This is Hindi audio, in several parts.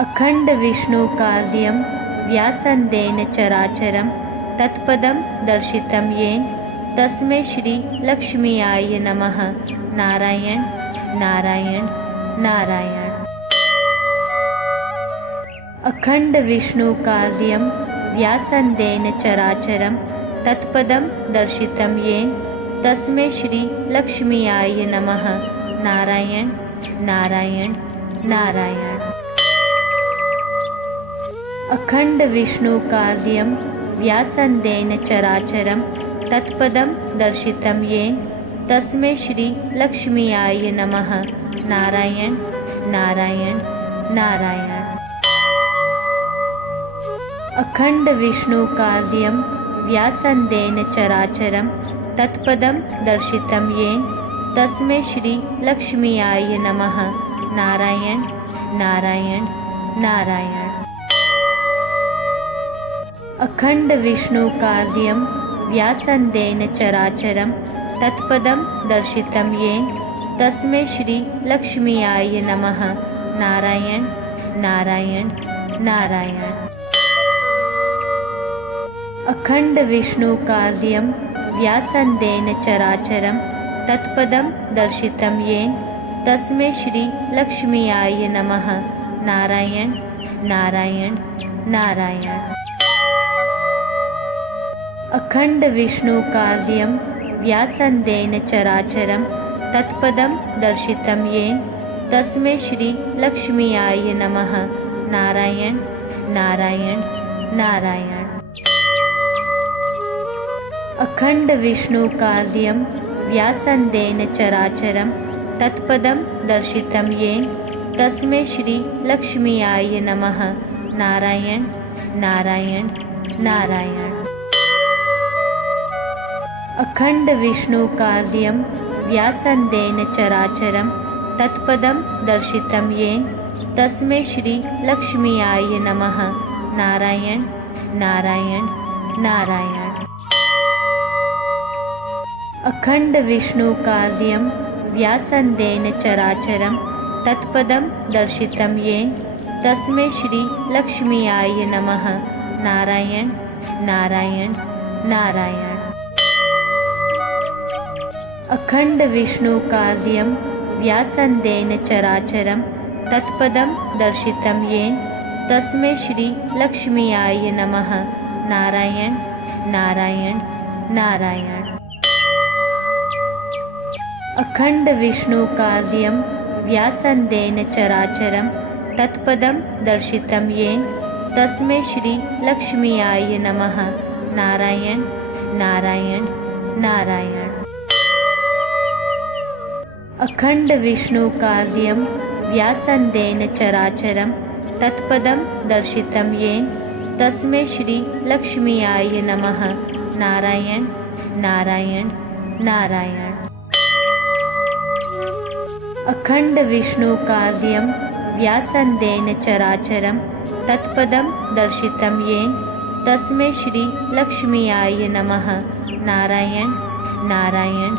अखंड विष्णु कार्यं व्यासन्देन चराचरं तत्पदं दर्शितं येन तस्मै श्री लक्ष्मीयाय नमः। नारायण नारायण नारायण। अखंड विष्णु कार्यं व्यासन्देन चराचरं तत्पदं दर्शितं येन तस्मै श्री लक्ष्मीयाय नमः। नारायण नारायण नारायण। अखंड विष्णु कार्यं व्यासन्देन चराचरं तत्पदं दर्शितं येन तस्मै श्री लक्ष्मीयाय नमः। नारायण नारायण नारायण। अखंड विष्णु कार्यं व्यासन्देन चराचरं तत्पदं दर्शितं येन तस्मै श्री लक्ष्मीयाय नमः। नारायण नारायण नारायण। अखंड विष्णु कार्यं व्यासन्देन चराचरं तत्पदं दर्शितं येन तस्मै श्री लक्ष्मीयाय नमः। नारायण नारायण नारायण। अखंड विष्णु कार्यं व्यासन्देन चराचरं तत्पदं दर्शितं येन तस्मै श्री लक्ष्मीयाय नमः। नारायण नारायण नारायण। अखंड विष्णु कार्यं व्यासन्देन चराचरं तत्पदं दर्शितं येन तस्मै श्री लक्ष्मीयाय नमः। नारायण नारायण नारायण। अखंड विष्णु कार्यं व्यासन्देन चराचरं तत्पदं दर्शितं येन तस्मै श्री लक्ष्मीयाय नमः। नारायण नारायण नारायण। अखंड विष्णु कार्यं व्यासन्देन चराचरं तत्पदं दर्शितं येन तस्मै श्री लक्ष्मीयाय नमः। नारायण नारायण नारायण। अखंड विष्णु कार्यं व्यासन्देन चराचरं तत्पदं दर्शितं येन तस्मै श्री लक्ष्मीयाय नमः। नारायण नारायण नारायण। अखंड विष्णु कार्यं व्यासन्देन चराचरं तत्पदं दर्शितं येन तस्मै श्री लक्ष्मीयाय नमः। नारायण नारायण नारायण। अखंड विष्णु कार्यं व्यासन्देन चराचरं तत्पदं दर्शितं येन तस्मै श्री लक्ष्मीयाय नमः। नारायण नारायण नारायण। अखंड विष्णु कार्यं व्यासन्देन चराचरं तत्पदं दर्शितं येन तस्मै श्री लक्ष्मीयाय नमः। नारायण नारायण नारायण। अखंड विष्णु कार्यं व्यासन्देन चराचरं तत्पदं दर्शितं येन तस्मै श्री लक्ष्मीयाय नमः। नारायण नारायण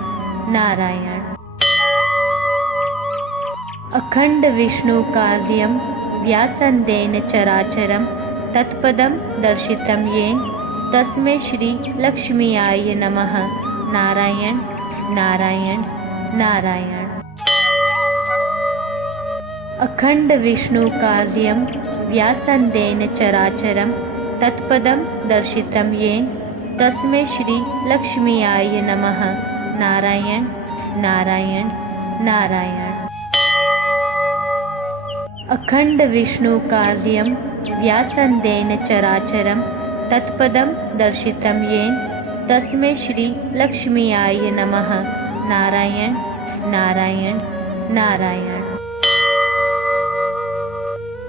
नारायण। अखंड विष्णु कार्यं व्यासन्देन चराचरं तत्पदं दर्शितं येन तस्मै श्री लक्ष्मीयाय नमः। नारायण नारायण नारायण। अखंड विष्णु कार्यं व्यासन्देन चराचरं तत्पदं दर्शितं येन तस्मै श्री लक्ष्मीयाय नमः। नारायण नारायण नारायण। अखंड विष्णु कार्यं व्यासन्देन चराचरं तत्पदं दर्शितं येन तस्मै श्री लक्ष्मीयाय नमः। नारायण नारायण नारायण।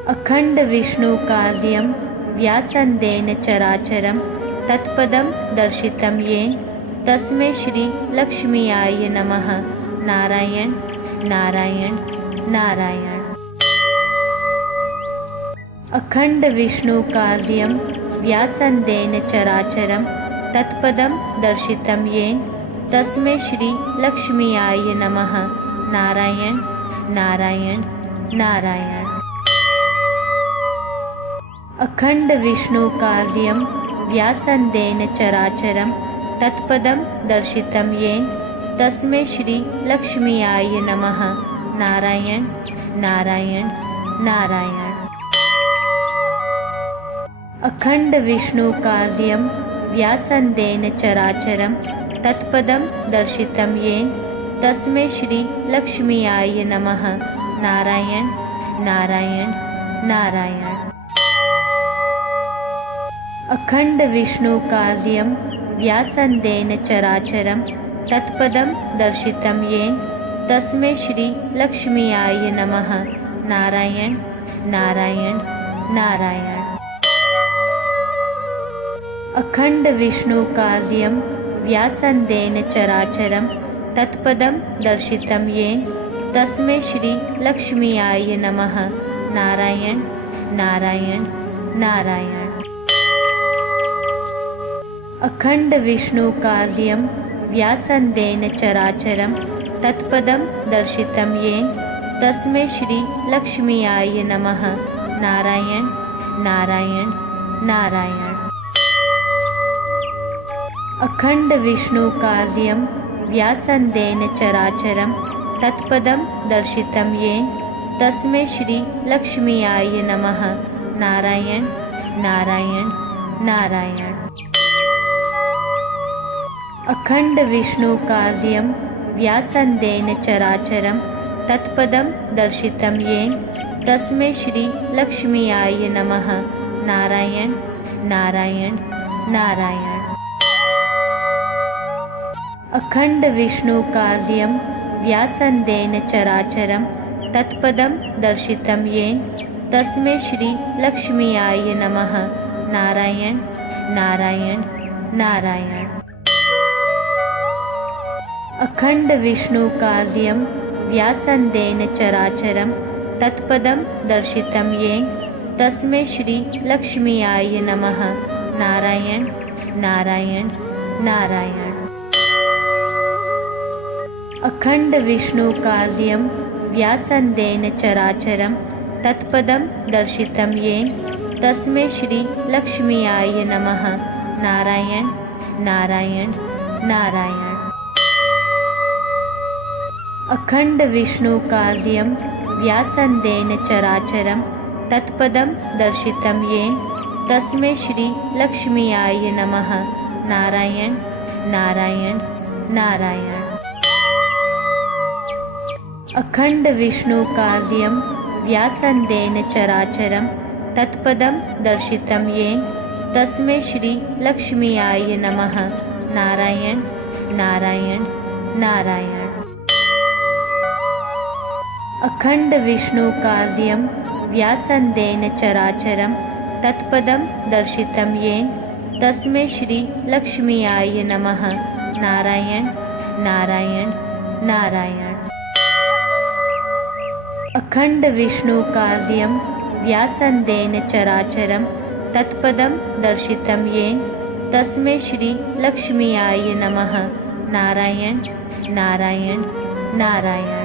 अखंड विष्णु कार्यं व्यासन्देन चराचरं तत्पदं दर्शितं येन तस्मै श्री लक्ष्मीयाय नमः। नारायण नारायण नारायण। अखंड विष्णु कार्यं व्यासन्देन चराचरं तत्पदं दर्शितं येन तस्मै श्री लक्ष्मीयाय नमः। नारायण नारायण नारायण। अखंड विष्णु कार्यं व्यासन्देन चराचरं तत्पदं दर्शितं येन तस्मै श्री लक्ष्मीयाय नमः। नारायण नारायण नारायण। अखंड विष्णु कार्यं व्यासन्देन चराचरं तत्पदं दर्शितं येन तस्मै श्री लक्ष्मीयाय नमः। नारायण नारायण नारायण। अखंड विष्णु कार्यं व्यासन्देन चराचरं तत्पदं दर्शितं येन तस्मै श्री लक्ष्मीयाय नमः। नारायण नारायण नारायण। अखंड विष्णु कार्यं व्यासन्देन चराचरं तत्पदं दर्शितं येन तस्मै श्री लक्ष्मीयाय नमः। नारायण नारायण नारायण। अखंड विष्णु कार्यं व्यासन्देन चराचरं तत्पदं दर्शितं येन तस्मै श्री लक्ष्मीयाय नमः। नारायण नारायण नारायण। अखंड विष्णु कार्यं व्यासन्देन चराचरं तत्पदं दर्शितं येन तस्मै श्री लक्ष्मीयाय नमः। नारायण नारायण नारायण। अखंड विष्णु कार्यं व्यासन्देन चराचरं तत्पदं दर्शितं येन तस्मै श्री लक्ष्मीयाय नमः। नारायण नारायण नारायण। अखंड विष्णु कार्यं व्यासन्देन चराचरं तत्पदं दर्शितं येन तस्मै श्री लक्ष्मीयाय नमः। नारायण नारायण नारायण। अखंड विष्णु कार्यं व्यासन्देन चराचरं तत्पदं दर्शितं येन तस्मै श्री लक्ष्मीयाय नमः। नारायण नारायण नारायण। अखंड विष्णु कार्यं व्यासन्देन चराचरं तत्पदं दर्शितं येन तस्मै श्री लक्ष्मीयाय नमः। नारायण नारायण नारायण। अखंड विष्णु कार्यं व्यासन्देन चराचरं तत्पदं दर्शितं येन तस्मै श्री लक्ष्मीयाय नमः। नारायण नारायण नारायण। अखंड विष्णु कार्यं व्यासन्देन चराचरं तत्पदं दर्शितं येन तस्मै श्री लक्ष्मीयाय नमः। नारायण नारायण नारायण। अखंड विष्णु कार्यं व्यासन्देन चराचरं तत्पदं दर्शितं येन तस्मै श्री लक्ष्मीयाय नमः। नारायण नारायण नारायण। अखंड विष्णु कार्यं व्यासन्देन चराचरं तत्पदं दर्शितं येन तस्मै श्री लक्ष्मीयाय नमः। नारायण नारायण नारायण।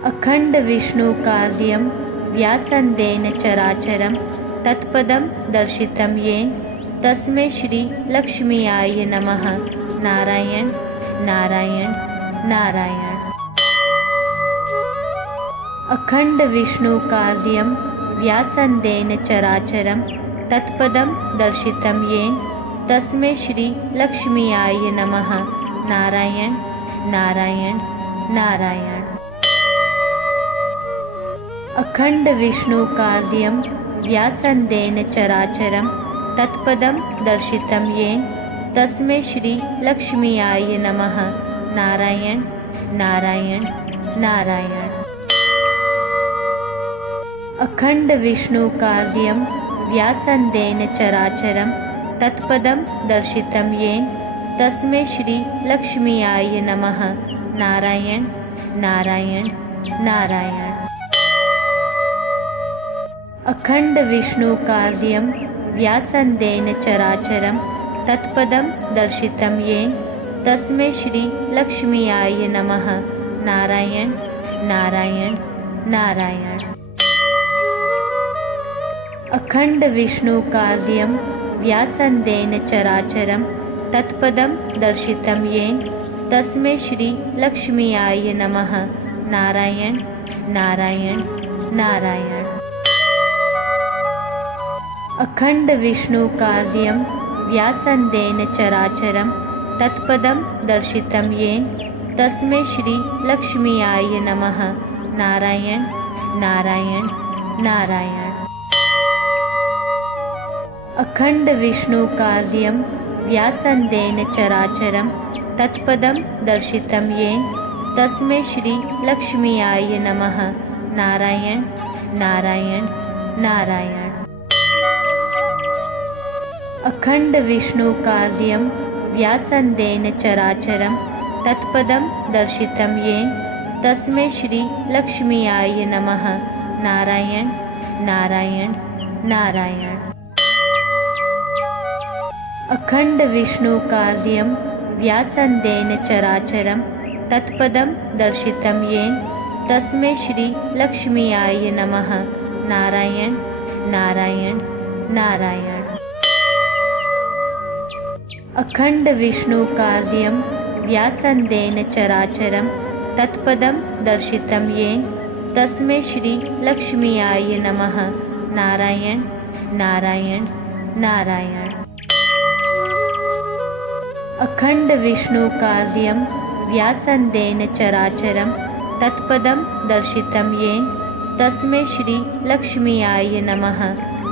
अखंड विष्णु कार्यं व्यासन्देन चराचरं तत्पदं दर्शितं येन तस्मै श्री लक्ष्मीयाय नमः। नारायण नारायण नारायण। अखंड विष्णु कार्यं व्यासन्देन चराचरं तत्पदं दर्शितं येन तस्मै श्री लक्ष्मीयाय नमः। नारायण नारायण नारायण। अखंड विष्णु कार्यं व्यासन्देन चराचरं तत्पदं दर्शितं येन तस्मै श्री लक्ष्मीयाय नमः। नारायण नारायण नारायण। अखंड विष्णु कार्यं व्यासन्देन चराचरं तत्पदं दर्शितं येन तस्मै श्री लक्ष्मीयाय नमः। नारायण नारायण नारायण। अखंड विष्णु कार्यं व्यासन्देन चराचरं तत्पदं दर्शितं येन तस्मै श्री लक्ष्मीयाय नमः। नारायण नारायण नारायण। अखंड विष्णु कार्यं व्यासन्देन चराचरं तत्पदं दर्शितं येन तस्मै श्री लक्ष्मीयाय नमः। नारायण नारायण नारायण। अखंड विष्णु कार्यं व्यासन्देन चराचरं तत्पदं दर्शितं येन तस्मै श्री लक्ष्मीयाय नमः। नारायण नारायण नारायण। अखंड विष्णु कार्यं व्यासन्देन चराचरं तत्पदं दर्शितं येन तस्मै श्री लक्ष्मीयाय नमः। नारायण नारायण नारायण। अखंड विष्णु कार्यं व्यासन्देन चराचरं तत्पदं दर्शितं येन तस्मै श्री लक्ष्मीयाय नमः। नारायण नारायण नारायण। अखंड विष्णु कार्यं व्यासन्देन चराचरं तत्पदं दर्शितं येन तस्मै श्री लक्ष्मीयाय नमः। नारायण नारायण नारायण। अखंड विष्णु कार्यं व्यासन्देन चराचरं तत्पदं दर्शितं येन तस्मै श्री लक्ष्मीयाय नमः। नारायण नारायण नारायण। अखंड विष्णु कार्यं व्यासन्देन चराचरं तत्पदं दर्शितं येन तस्मै श्री लक्ष्मीयाय नमः।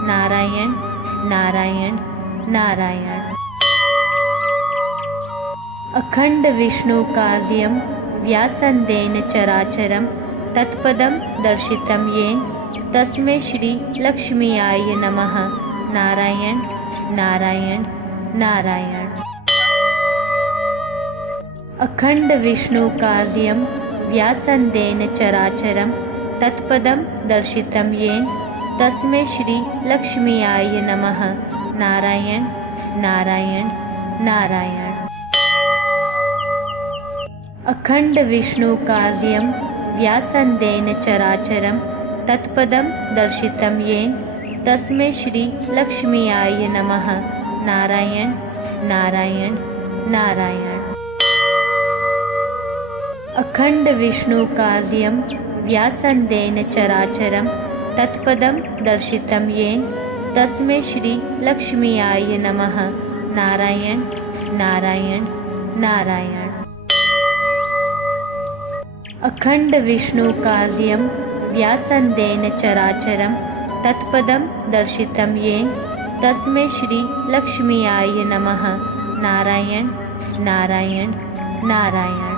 नारायण नारायण नारायण। अखंड विष्णु कार्यं व्यासन्देन चराचरं तत्पदं दर्शितं येन तस्मै श्री लक्ष्मीयाय नमः। नारायण नारायण नारायण। अखंड विष्णु कार्यं व्यासन्देन चराचरं तत्पदं दर्शितं येन तस्मै श्री लक्ष्मीयाय नमः। नारायण नारायण नारायण। अखंड विष्णु कार्यं व्यासन्देन चराचरं तत्पदं दर्शितं येन तस्मै श्री लक्ष्मीयाय नमः। नारायण नारायण नारायण। अखंड विष्णु कार्यं व्यासन्देन चराचरं तत्पदं दर्शितं येन तस्मै श्री लक्ष्मीयाय नमः। नारायण नारायण नारायण। अखंड विष्णु कार्यं व्यासन्देन चराचरं तत्पदं दर्शितं येन तस्मै श्री लक्ष्मीयाय नमः। नारायण नारायण नारायण।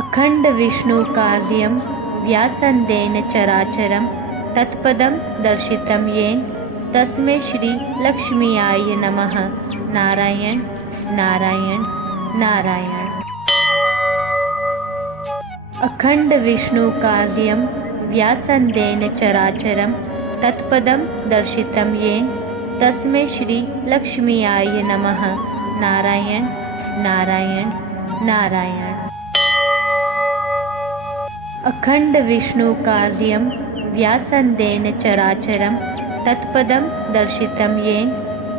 अखंड विष्णु कार्यं व्यासन्देन चराचरं तत्पदं दर्शितं येन तस्मै श्री लक्ष्मीयाय नमः। नारायण नारायण नारायण। अखंड विष्णु कार्यं व्यासन्देन चराचरं तत्पदं दर्शितं येन तस्मै श्री लक्ष्मीयाय नमः। नारायण नारायण नारायण। अखंड विष्णु कार्यं व्यासन्देन चराचरं तत्पदं दर्शितं येन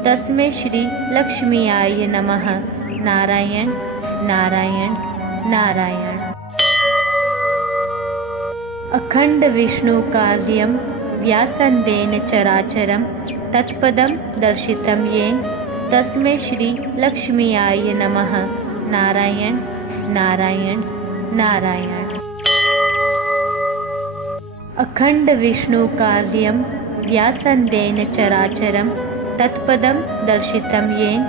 तस्मै श्री लक्ष्मीयाय नमः। नारायण नारायण नारायण। अखंड विष्णु कार्यं व्यासन्देन चराचरं तत्पदं दर्शितं येन तस्मै श्री लक्ष्मीयाय नमः। नारायण नारायण नारायण। अखंड विष्णु कार्यं व्यासन्देन चराचरं तत्पदं दर्शितं येन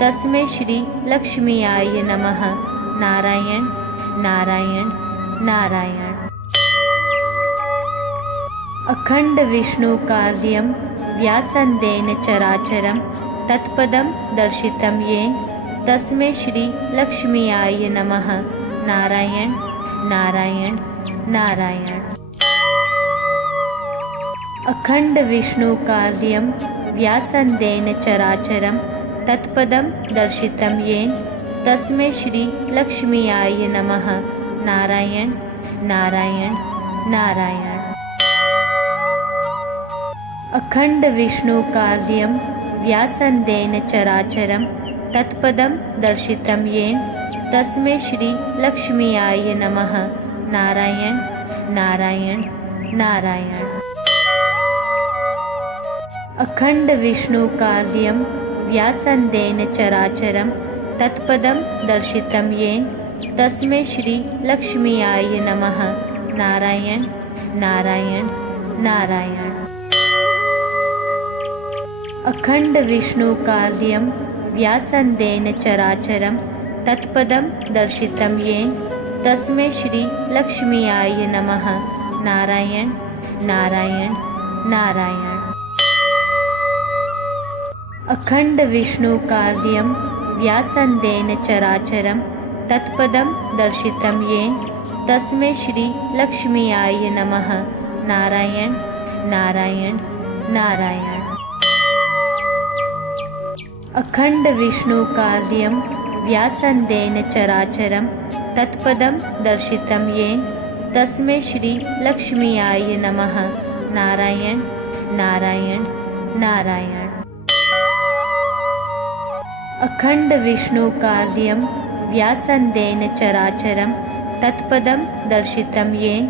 तस्मै श्री लक्ष्मीयाय नमः। नारायण नारायण नारायण। अखंड विष्णु कार्यं व्यासन्देन चराचरं तत्पदं दर्शितं येन तस्मै श्री लक्ष्मीयाय नमः। नारायण नारायण नारायण। अखंड विष्णु कार्यं व्यासन्देन चराचरं तत्पदं दर्शितं येन तस्मै श्री लक्ष्मीयाय नमः। नारायण नारायण नारायण। अखंड विष्णु कार्यं व्यासन्देन चराचरं तत्पदं दर्शितं येन तस्मै श्री लक्ष्मीयाय नमः। नारायण नारायण नारायण। अखंड विष्णु कार्यं व्यासन्देन चराचरं तत्पदं दर्शितं येन तस्मै श्री लक्ष्मीयाय नमः। नारायण नारायण नारायण। अखंड विष्णु कार्यं व्यासन्देन चराचरं तत्पदं दर्शितं येन तस्मै श्री लक्ष्मीयाय नमः। नारायण नारायण नारायण। अखंड विष्णु कार्यं व्यासन्देन चराचरं तत्पदं दर्शितं येन तस्मै श्री लक्ष्मीयाय नमः। नारायण नारायण नारायण। अखंड विष्णु कार्यं व्यासन्देन चराचरं तत्पदं दर्शितं येन तस्मै श्री लक्ष्मीयाय नमः। नारायण नारायण नारायण। अखंड विष्णु कार्यं व्यासन्देन चराचरं तत्पदं दर्शितं येन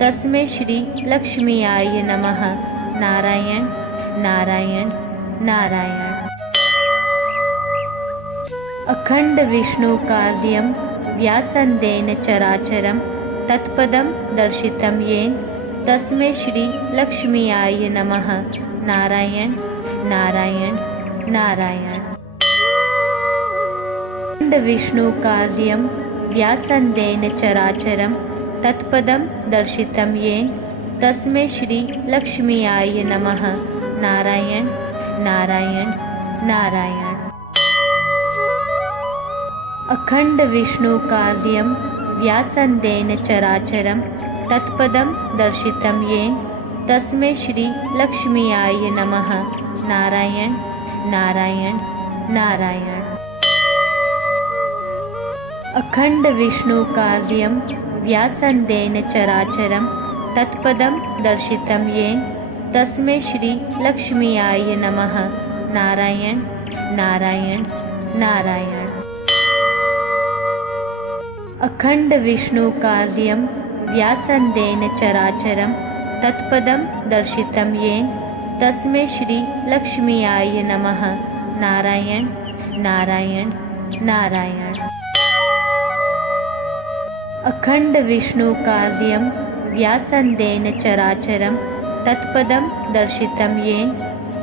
तस्मै श्री लक्ष्मीयाय नमः। नारायण नारायण नारायण। अखंड विष्णु कार्यं व्यासन्देन चराचरं तत्पदं दर्शितं येन तस्मै श्री लक्ष्मीयाय नमः। नारायण नारायण नारायण। अखंड विष्णु कार्यं व्यासन्देन चराचरं तत्पदं दर्शितं येन तस्मै श्री लक्ष्मीयाय नमः। नारायण नारायण नारायण। अखंड विष्णु कार्यं व्यासन्देन चराचरं तत्पदं दर्शितं येन तस्मै श्री लक्ष्मीयाय नमः। नारायण नारायण नारायण। अखंड विष्णु कार्यं व्यासन्देन चराचरं तत्पदं दर्शितं येन तस्मै श्री लक्ष्मीयाय नमः। नारायण नारायण नारायण। अखंड विष्णु कार्यं व्यासन्देन चराचरं तत्पदं दर्शितं येन तस्मै श्री लक्ष्मीयाय नमः। नारायण नारायण नारायण। अखंड विष्णु कार्यं व्यासन्देन चराचरं तत्पदं दर्शितं येन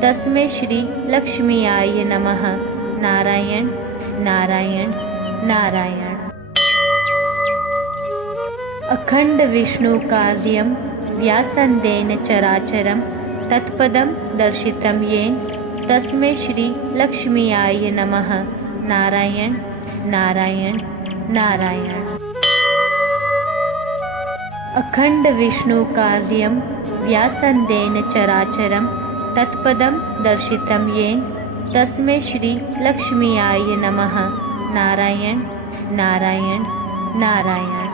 तस्मै श्री लक्ष्मीयाय नमः। नारायण नारायण नारायण। अखंड विष्णु कार्यं व्यासन्देन चराचरं तत्पदं दर्शितं येन तस्मै श्री लक्ष्मीयाय नमः। नारायण नारायण नारायण। अखंड विष्णु कार्यं व्यासन्देन चराचरं तत्पदं दर्शितं येन तस्मै श्री लक्ष्मीयाय नमः। नारायण नारायण नारायण।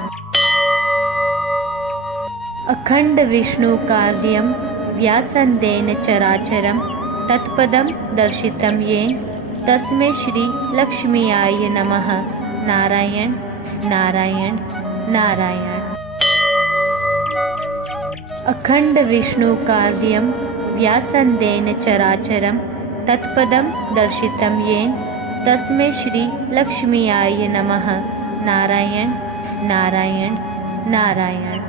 अखंड विष्णु कार्यं व्यासन्देन चराचरं तत्पदं दर्शितं येन तस्मै श्री लक्ष्मीयाय नमः। नारायण नारायण नारायण। अखंड विष्णु कार्यं व्यासन्देन चराचरं तत्पदं दर्शितं येन तस्मै श्री लक्ष्मीयाय नमः। नारायण नारायण नारायण।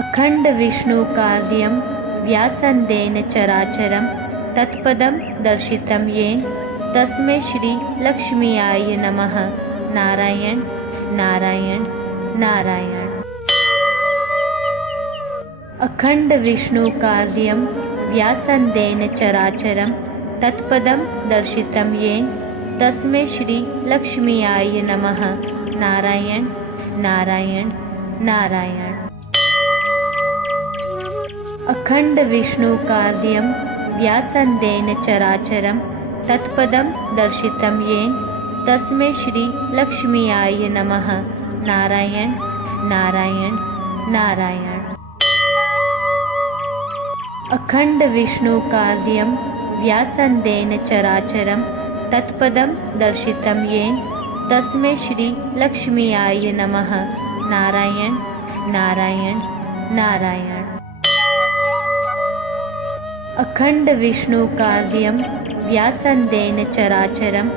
अखंड विष्णु कार्यं व्यासन्देन चराचरं तत्पदं दर्शितं येन तस्मै श्री लक्ष्मीयाय नमः। नारायण नारायण नारायण। अखंड विष्णु कार्यं व्यासन्देन चराचरं तत्पदं दर्शितं येन तस्मै श्री लक्ष्मीयाय नमः। नारायण नारायण नारायण। अखंड विष्णु कार्यं व्यासन्देन चराचरं तत्पदं दर्शितं येन तस्मै श्री लक्ष्मीयाय नमः। नारायण नारायण नारायण। अखंड विष्णु कार्यं व्यासन्देन चराचरं तत्पदं दर्शितं येन तस्मै श्री लक्ष्मीयाय नमः। नारायण नारायण नारायण। अखंड विष्णु कार्यं व्यासन्देन चराचरं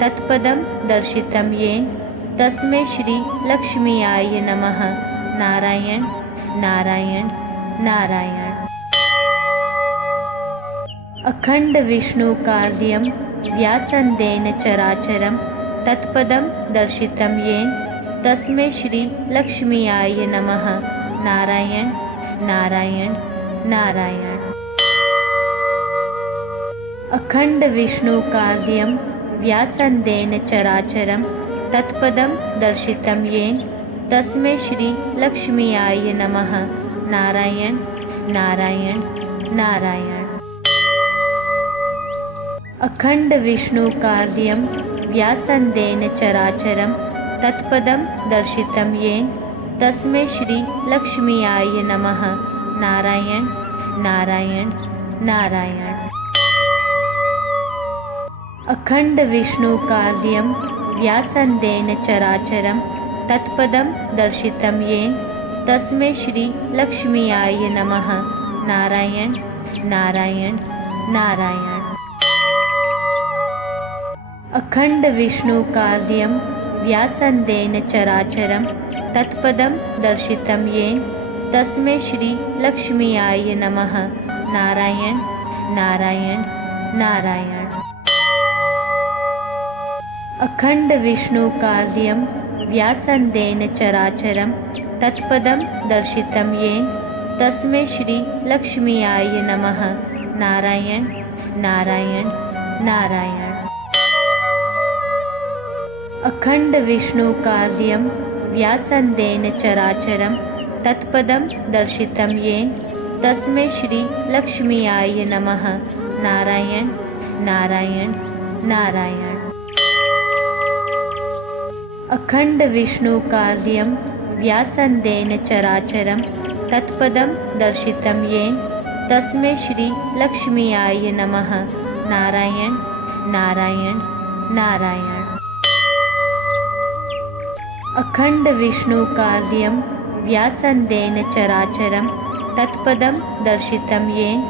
तत्पदं दर्शितं येन तस्मै श्री लक्ष्मीयाय नमः। नारायण नारायण नारायण। अखंड विष्णु कार्यं व्यासन्देन चराचरं तत्पदं दर्शितं येन तस्मै श्री लक्ष्मीयाय नमः। नारायण नारायण नारायण। अखंड विष्णु कार्यं व्यासन्देन चराचरं तत्पदं दर्शितं येन तस्मै श्री लक्ष्मीयाय नमः। नारायण नारायण नारायण। अखंड विष्णु कार्यं व्यासन्देन चराचरं तत्पदं दर्शितं येन तस्मै श्री लक्ष्मीयाय नमः। नारायण नारायण नारायण। अखंड विष्णु कार्यं व्यासन्देन चराचरं तत्पदं दर्शितं येन तस्मै श्री लक्ष्मीयाय नमः। नारायण नारायण नारायण। अखंड विष्णु कार्यं व्यासन्देन चराचरं तत्पदं दर्शितं येन तस्मै श्री लक्ष्मीयाय नमः। नारायण नारायण नारायण। अखंड विष्णु कार्यं व्यासन्देन चराचरं तत्पदं दर्शितं येन तस्मै श्री लक्ष्मीयाय नमः। नारायण नारायण नारायण। अखंड विष्णु कार्यं व्यासन्देन चराचरं तत्पदं दर्शितं येन तस्मै श्री लक्ष्मीयाय नमः। नारायण नारायण नारायण। अखंड विष्णु कार्यं व्यासन्देन चराचरं तत्पदं दर्शितं येन तस्मै श्री लक्ष्मीयाय नमः। नारायण नारायण नारायण। अखंड विष्णु कार्यं व्यासन्देन चराचरं तत्पदं दर्शितं येन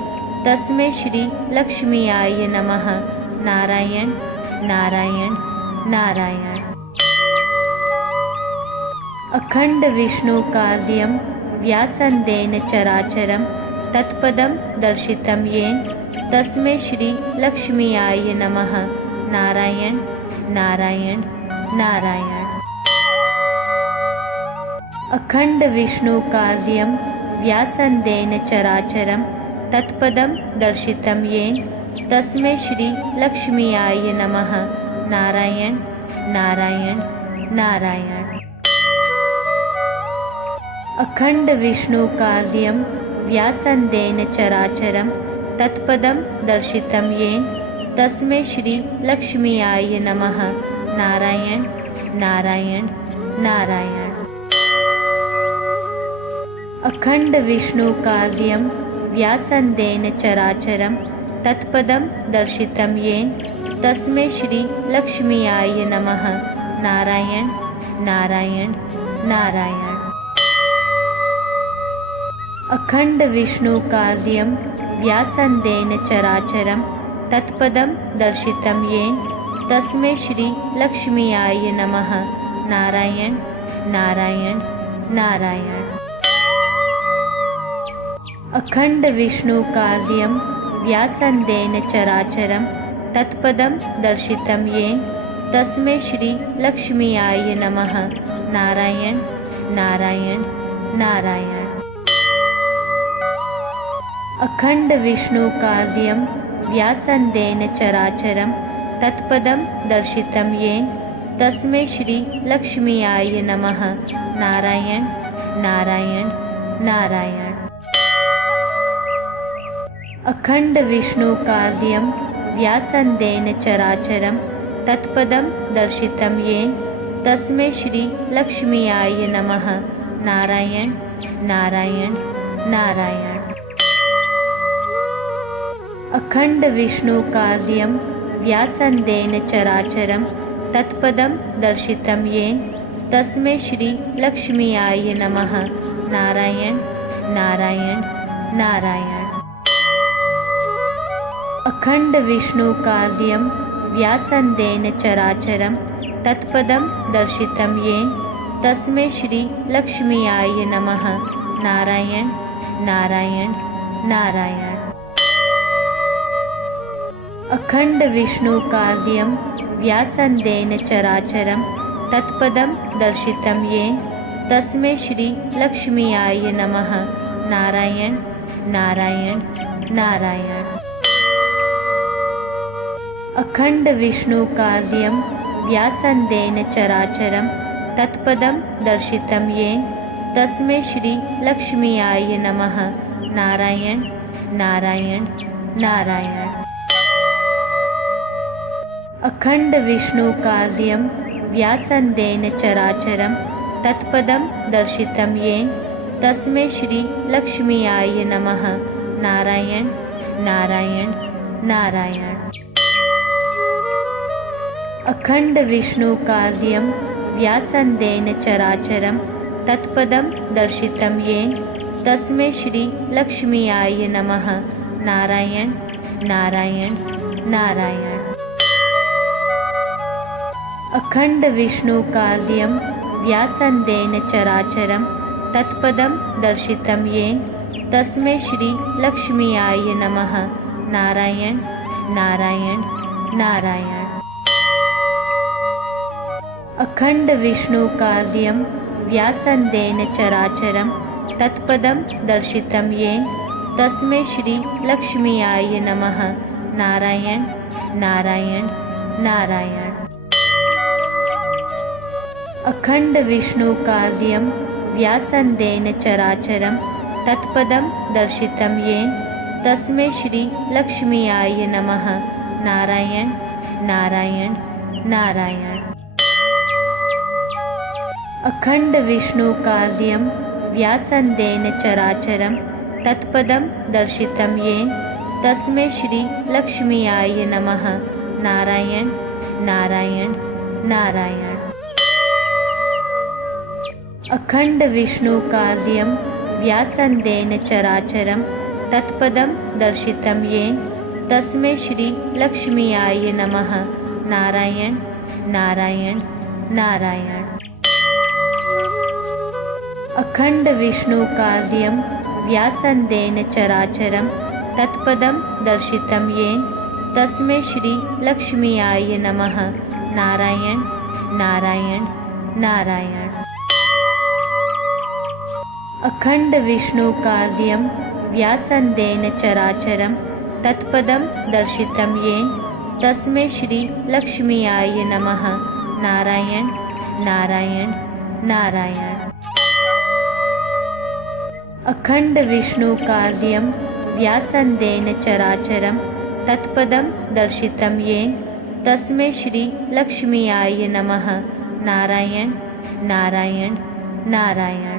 तस्मै श्री लक्ष्मीयाय नमः। नारायण नारायण नारायण। अखंड विष्णु कार्यं व्यासन्देन चराचरं तत्पदं दर्शितं येन तस्मै श्री लक्ष्मीयाय नमः। नारायण नारायण नारायण। अखंड विष्णु कार्यं व्यासन्देन चराचरं तत्पदं दर्शितं येन तस्मै श्री लक्ष्मीयाय नमः। नारायण नारायण नारायण। अखंड विष्णु कार्यं व्यासन्देन चराचरं तत्पदं दर्शितं येन तस्मै श्री लक्ष्मीयाय नमः। नारायण नारायण नारायण। अखंड विष्णु कार्यं व्यासन्देन चराचरं तत्पदं दर्शितं येन तस्मै श्री लक्ष्मीयाय नमः। नारायण नारायण नारायण। अखंड विष्णु कार्यं व्यासन्देन चराचरं तत्पदं दर्शितं येन तस्मै श्री लक्ष्मीयाय नमः। नारायण नारायण नारायण। अखंड विष्णु कार्यं व्यासन्देन चराचरं तत्पदं दर्शितं येन तस्मै श्री लक्ष्मीयाय नमः। नारायण नारायण नारायण। अखंड विष्णु कार्यं व्यासन्देन चराचरं तत्पदं दर्शितं येन तस्मै श्री लक्ष्मीयाय नमः। नारायण नारायण नारायण। अखंड विष्णु कार्यं व्यासन्देन चराचरं तत्पदं दर्शितं येन तस्मै श्री लक्ष्मीयाय नमः। नारायण नारायण नारायण। अखण्डविष्णुकार्यं व्यासन्देन चराचरं तत्पदं दर्शितं येन तस्मै श्री लक्ष्मीयाय नमः। नारायण नारायण नारायण। अखण्डविष्णुकार्यं व्यासन्देन चराचरं तत्पदं दर्शितं येन तस्मै श्री लक्ष्मीयाय नमः। नारायण नारायण नारायण। अखण्डविष्णुकार्यं व्यासन्देन चराचरं तत्पदं दर्शितं येन तस्मै श्री लक्ष्मीयाय नमः। नारायण नारायण नारायण। अखण्डविष्णुकार्यं व्यासन्देन चराचरं तत्पदं दर्शितं येन तस्मै श्री लक्ष्मीयाय नमः। नारायण नारायण नारायण। अखण्डविष्णुकार्यं व्यासन्देन चराचरं तत्पदं दर्शितं येन तस्मै श्री लक्ष्मीयाय नमः। नारायण नारायण नारायण। अखण्डविष्णुकार्यं व्यासन्देन चराचरं तत्पदं दर्शितं येन तस्मै श्री लक्ष्मीयाय नमः। नारायण नारायण नारायण। अखण्डविष्णुकार्यं व्यासन्देन चराचरं तत्पदं दर्शितं येन तस्मै श्री लक्ष्मीयाय नमः। नारायण नारायण नारायण। अखण्डविष्णुकार्यं व्यासन्देन चराचरं तत्पदं दर्शितं येन तस्मै श्री लक्ष्मीयाय नमः। नारायण नारायण नारायण। अखण्डविष्णुकार्यं व्यासन्देन चराचरं तत्पदं दर्शितं येन तस्मै श्री लक्ष्मीयाय नमः। नारायण नारायण नारायण। अखण्डविष्णुकार्यं व्यासन्देन चराचरं तत्पदं दर्शितं येन तस्मै श्री लक्ष्मीयाय नमः। नारायण नारायण नारायण। अखण्डविष्णुकार्यं व्यासन्देन चराचरं तत्पदं दर्शितं येन तस्मै श्री लक्ष्मीयाय नमः। नारायण नारायण नारायण। अखण्डविष्णुकार्यं व्यासन्देन चराचरं तत्पदं दर्शितं येन तस्मै श्री लक्ष्मीयाय नमः। नारायण नारायण नारायण। अखण्डविष्णुकार्यं व्यासन्देन चराचरं तत्पदं दर्शितं येन तस्मै श्री लक्ष्मीयाय नमः। नारायण नारायण नारायण। अखण्डविष्णुकार्यं व्यासन्देन चराचरं तत्पदं दर्शितं येन तस्मै श्री लक्ष्मीयाय नमः। नारायण नारायण नारायण।